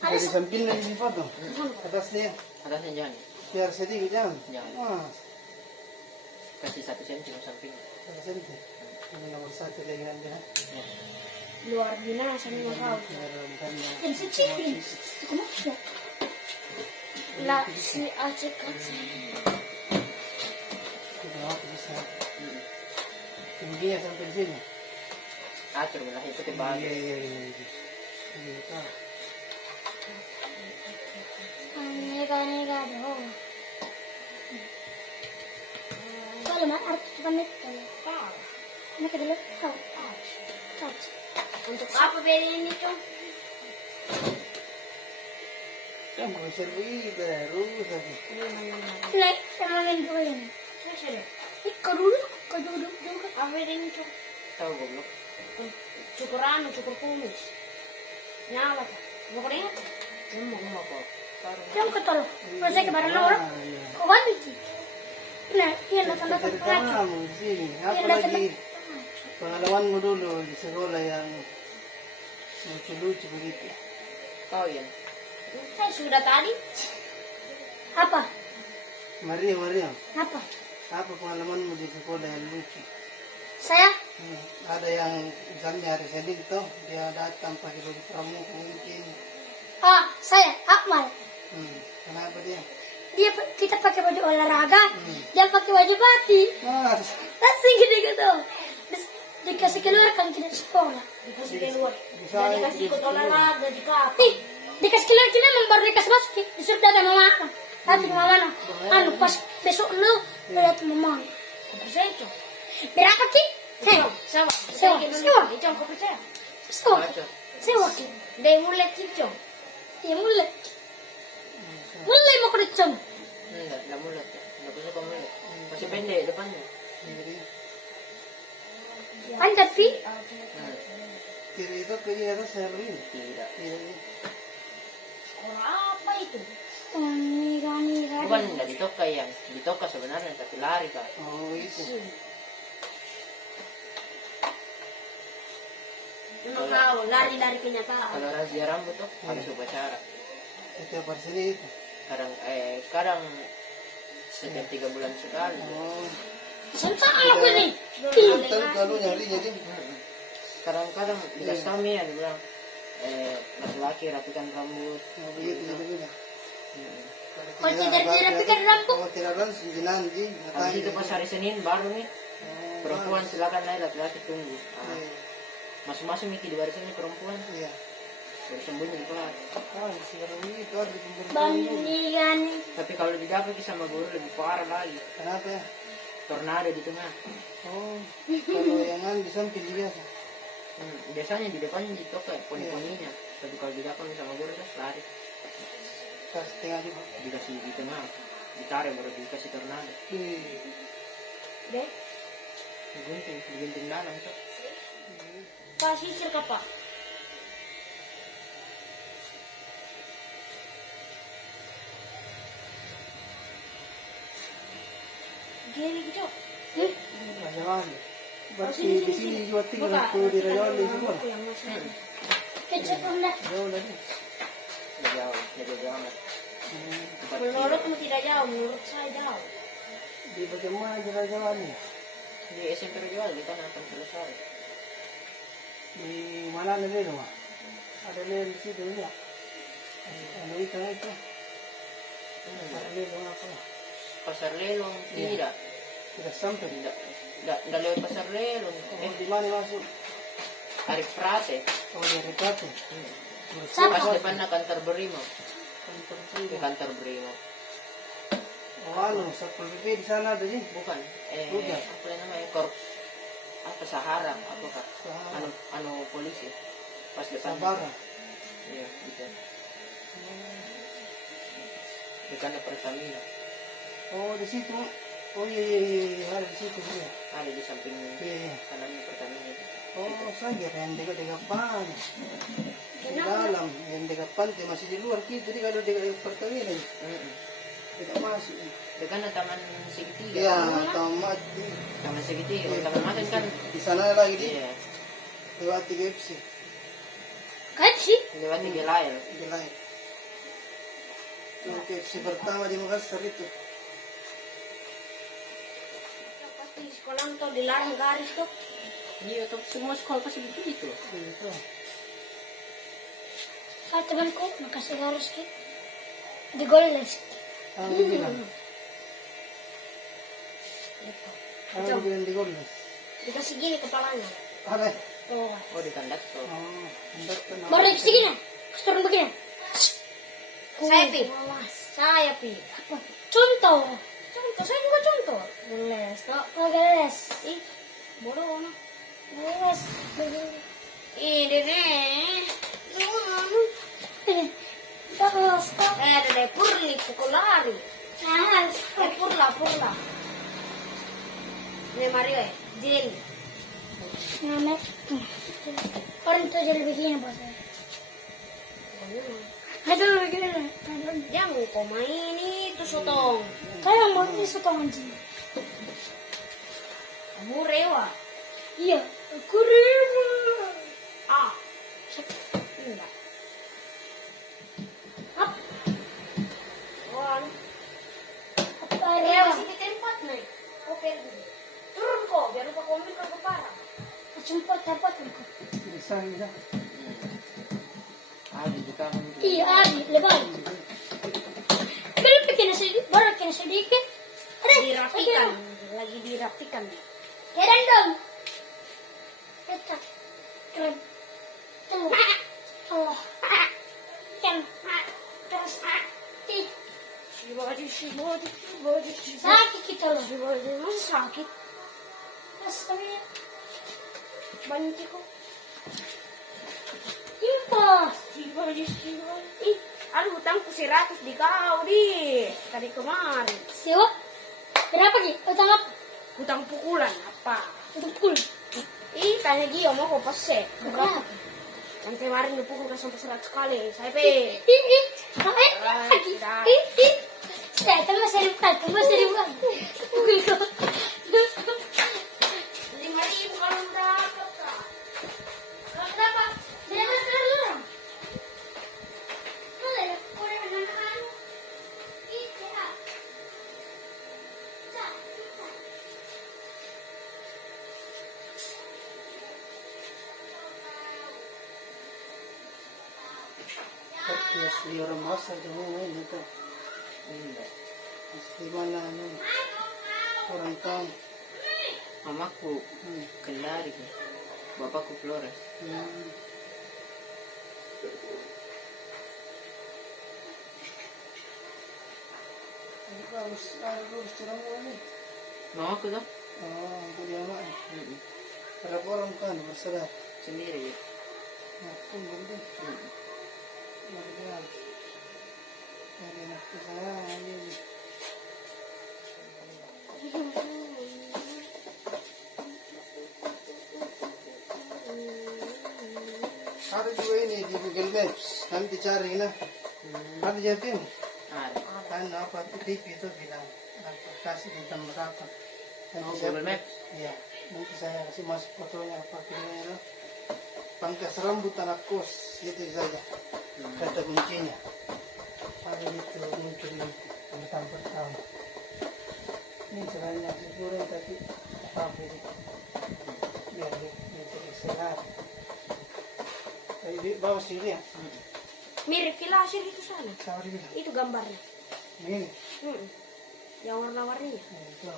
Ada Jadi sampingnya di foto. Atasnya. Atasnya jangan. Biar sedikit jangan. Jangan. Ah, Kasih 1 senti ke samping. satu senti. Ini nomor 1 lagi nanti. Ya. luar biasa nih kau. Dan secipin. Kenapa? La si acek acek. Tidak bisa. Tingginya sampai di sini. Atur malah itu Iya, tebal. iya, iya. Iya. Nega dong. Kalau mah arti pamit kalau. Ini kedua kau. Touch. Untuk apa beli ini tuh? Yang mau servis baru saja. Naik sama main dua ini. Saya. Kau dulu juga. Apa ini tuh? Tahu goblok. Cukur kumis. Nyala kan? Mau kena? Mau apa? Taruh. Yang ketol. Masa ke barang orang? Kau balik sih. Nah, iya datang Dari kamu di sini. Apalagi pengalamanmu dulu di sekolah yang lucu-lucu begitu. Kau ya. Saya sudah tadi. Apa? Maria. Apa? Apa pengalamanmu di sekolah yang lucu? Saya? Ada yang misalnya hari Senin tuh dia datang pakai baju pramuka mungkin. Saya Akmal. Kenapa dia? Kita pakai baju olahraga, dia pakai baju batik. Asing gitu. Terus dikasih keluar kan kita sekolah. Dikasih keluar. Dikasih ikut olahraga di kafe. Dikasih keluar kita memang baru dikasih masuk. Disuruh datang mama. Datang mama. Pas besok lu datang mama. Percaya itu. Berapa ki? Sewa. Dia mulai. Mulai mau kerja. Enggak mulut. Enggak bisa kau mulut. Masih pendek depannya. Panjat pi. Kiri itu ke atas saya lebih. Tidak. Apa itu? Bukan enggak ditoka yang ditoka sebenarnya tapi lari kak. Oh itu. Mau lari dari kenyataan. Kalau razia rambut tuh harus upacara. Setiap hari sini itu. Kadang setiap 3 bulan sekali. Oh. Sama aku ini. Kalau nyari jadi. Kadang-kadang dikasih kami ya dibilang laki-laki rapikan rambut. Oh begitu juga. Kalau tidak dirapikan rambut. Kalau tidak langsung nanti. Habis itu pas hari Senin baru nih perempuan silakan naik, laki-laki tunggu. Masuk-masuk Miki di barisan ini perempuan. Iya. Bersembunyi di kelas. Sekarang ini itu ada pemberitahuan. Bandingan. Tapi kalau didapat sama guru lebih parah lagi. Kenapa ya? Tornado di tengah. Oh, kalau yang di samping biasa. Biasanya di depannya ditoka poni-poninya. Tapi kalau didapat sama guru terus lari. Pas tengah juga. Dikasih di tengah. Ditarik baru dikasih tornado. Deh. Digunting dalam tuh. Kasih sisir apa? Gini gitu. Raja Wali. Berarti di sini juga tinggal aku di Raja Wali semua. Kecil rendah. Jauh lagi. Jauh amat. Menurutmu tidak jauh, menurut saya jauh. Di bagaimana di Raja Wali? Di SMP Raja Wali kan akan selesai. Di mana ada rumah? Ada di situ juga. Ada itu. Ada lelong apa? Pasar Lelong tidak. Tidak sampai. Tidak lewat Pasar Lelong. Di mana masuk? Arif Prate. Oh dari Kate. Pas depannya kantor Brimo. Kantor Brimo. Oh Satpol PP di sana ada sih? Bukan. Bukan. Apa namanya? Apa Sahara? Apakah? Anu polisi. Pas depan. Sabara. Iya, gitu. Depannya Pertamina. Oh di situ. Oh iya ada di situ juga. Ada di samping Iya. kanannya Pertamina itu. Oh saja yang dekat pan. Di dalam yang dekat pantai masih di luar gitu. Jadi kalau dekat Pertamina tidak masuk. Dekat taman segitiga. Iya tamat. Taman segitiga. Taman makan kan Di sana lagi di. iya. Lewat 3 FC. Kan sih? Lewat di Gelail. Di lain. Yung KFC pertama di Makassar itu. Pasti sekolah tuh dilarang garis tuh. Iya, tapi semua sekolah pasti begitu. Itu. Kalau temanku makasih garis gitu. Di goles. Ang dibilang. Ang dibilang di Golden. Dikasih gini kepalanya. Aray. Tuh. Oh, di kandak tuh. Oh, hendak ka na. Baru dikasih gini. Keturun begini. Saya pi. Saya pi. Contoh. Contoh. Saya juga contoh. Geles. Tuh. Oh geles. Ih. Bodoh no. Geles. Ih dede. Terus kok. Dede purli pukulari. Nah. Purla. Ini Mario ya. Jeli. Nama. Orang itu jadi begini bosnya. Aduh begini. Jangan kau main itu sotong. Kayak mau ini sotong anjing. Kamu rewa. Iya. Aku rewa. Ah. Enggak. Up. One. Apa rewa? Masih di tempat nih. Kau pergi. Turun kok. Biar lupa komik ke parah. Sempat dapat kok. Bisa ya. Adi juga kan. Iya, Adi, lebar. Belum bikin sedikit, baru bikin sedikit. Dirapikan, lagi dirapikan. Keren dong. Kecak. Keren. Tuh. Allah. Kan. Terus. Tik. Shibodi. Sakit kita loh. Shibodi. Masa sakit? Astaga. Banyak kok. Impas. Shibodi. Ih, aduh hutangku 100 di kau di tadi kemarin. Sewa? Berapa Gi? Hutang apa? Hutang pukulan apa? Hutang pukul. Ih, tanya Gio mau kau pesen. Berapa? Yang kemarin dipukul kan sampai 100 kali. Saya pe. Lagi. Saya kan masih ribuan. Pukul kau. 5.000 kalau dapat kak. Kalau dapat, dia berterus. Asli orang masa cuma main itu. Enggak. Asli mana anu. Orang tahu. Mamaku Kendari, bapakku Flores. Harus cerang ini. Mamaku tuh Oh, itu dia mak. Berapa orang kan bersaudara? sendiri. Aku belum. Kemudian dari nafsu saya ini. Ada juga ini di Google Maps. Nanti cari nah. Ada Jatim. Ada. Kan apa TV itu bilang apa kasih tentang berapa. Oh, Google Maps. Iya. Nanti saya kasih masuk fotonya apa videonya. Pangkas rambut anak kos itu saja. Kata kuncinya. Ada itu muncul tentang pertama. Ini sebenarnya goreng tapi apa ini? Biar dia sehat. Di bawah sini ya. Mirip Vilasir itu sana. Tahu dia bilang. Itu gambarnya. Ini. Yang warna-warninya. Itu.